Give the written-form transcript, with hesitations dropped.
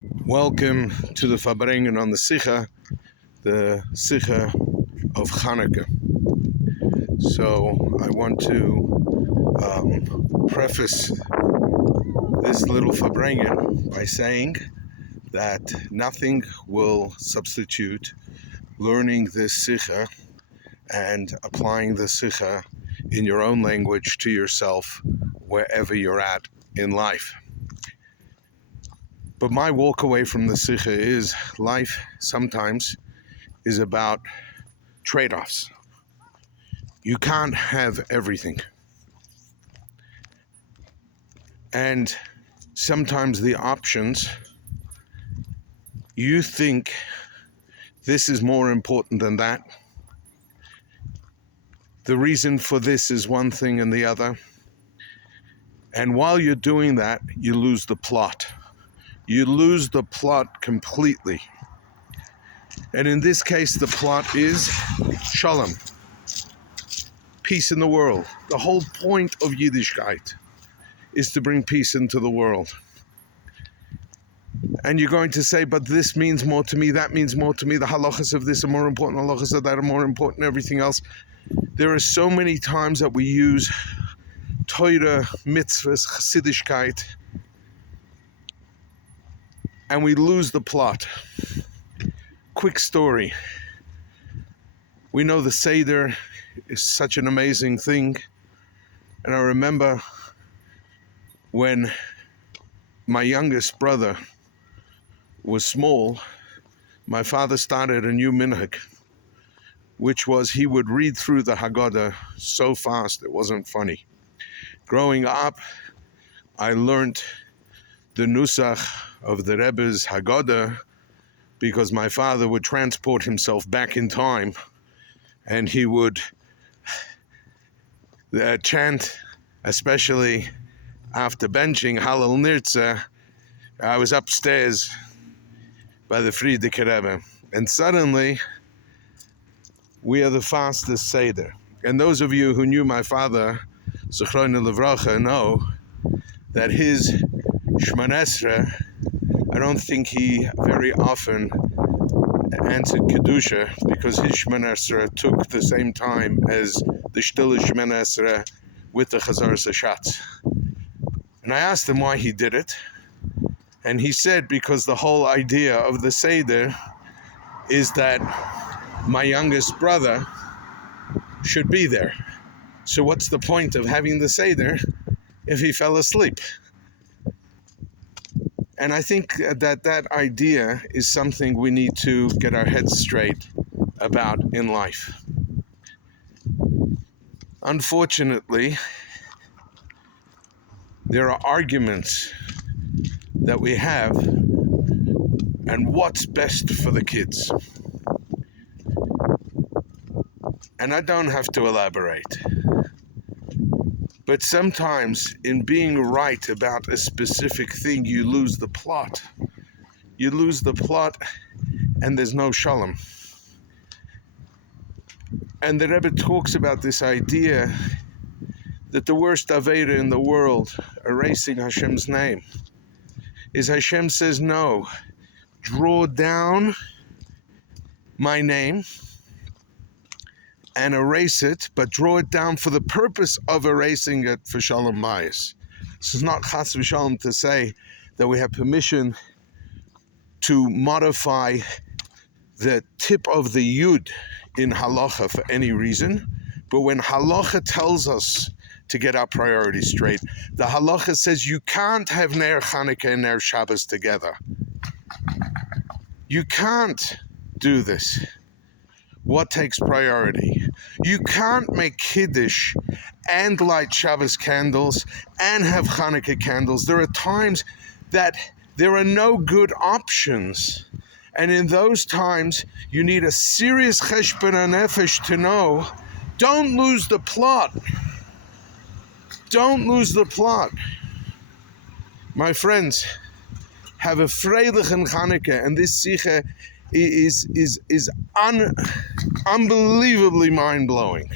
Welcome to the Farbrengen on the Sicha of Hanukkah. So I want to preface this little Farbrengen by saying that nothing will substitute learning this Sicha and applying the Sicha in your own language to yourself wherever you're at in life. But my walk away from the Sicha is life sometimes is about trade-offs. You can't have everything. And sometimes the options, you think this is more important than that. The reason for this is one thing and the other. And while you're doing that, you lose the plot. You lose the plot completely. And in this case, the plot is shalom, peace in the world. The whole point of Yiddishkeit is to bring peace into the world. And you're going to say, but this means more to me, that means more to me, the halachas of this are more important, halachas of that are more important, everything else. There are so many times that we use Torah, mitzvahs, Chassidishkeit, and we lose the plot. Quick story. We know the Seder is such an amazing thing. And I remember when my youngest brother was small, my father started a new minhag, which was he would read through the Haggadah so fast it wasn't funny. Growing up, I learned the nusach of the Rebbe's Haggadah because my father would transport himself back in time and he would chant, especially after benching Hallel Nirtzeh. I was upstairs by the Frierdiker Rebbe, and suddenly we are the fastest Seder. And those of you who knew my father, Zichrono Livracha, know that his Shemon Esrei, I don't think he very often answered Kedusha because his Shemon Esrei took the same time as the Stille Shemon Esrei with the Chazaras HaShatz. And I asked him why he did it, and he said because the whole idea of the Seder is that my youngest brother should be there. So what's the point of having the Seder if he fell asleep? And I think that idea is something we need to get our heads straight about in life. Unfortunately, there are arguments that we have and what's best for the kids. And I don't have to elaborate. But sometimes in being right about a specific thing, you lose the plot. You lose the plot and there's no shalom. And the Rebbe talks about this idea that the worst Avera in the world, erasing Hashem's name, is Hashem says, no, draw down my name and erase it, but draw it down for the purpose of erasing it for Shalom Bayis. This is not Chas v'Shalom to say that we have permission to modify the tip of the Yud in Halacha for any reason, but when Halacha tells us to get our priorities straight, the Halacha says you can't have Ner Chanukah and Ner Shabbos together. You can't do this. What takes priority? You can't make Kiddush and light Shabbos candles and have Hanukkah candles. There are times that there are no good options. And in those times, you need a serious cheshbon hanefesh to know, don't lose the plot. Don't lose the plot. My friends, have a freilichen Hanukkah, and this Sicha is unbelievably mind-blowing.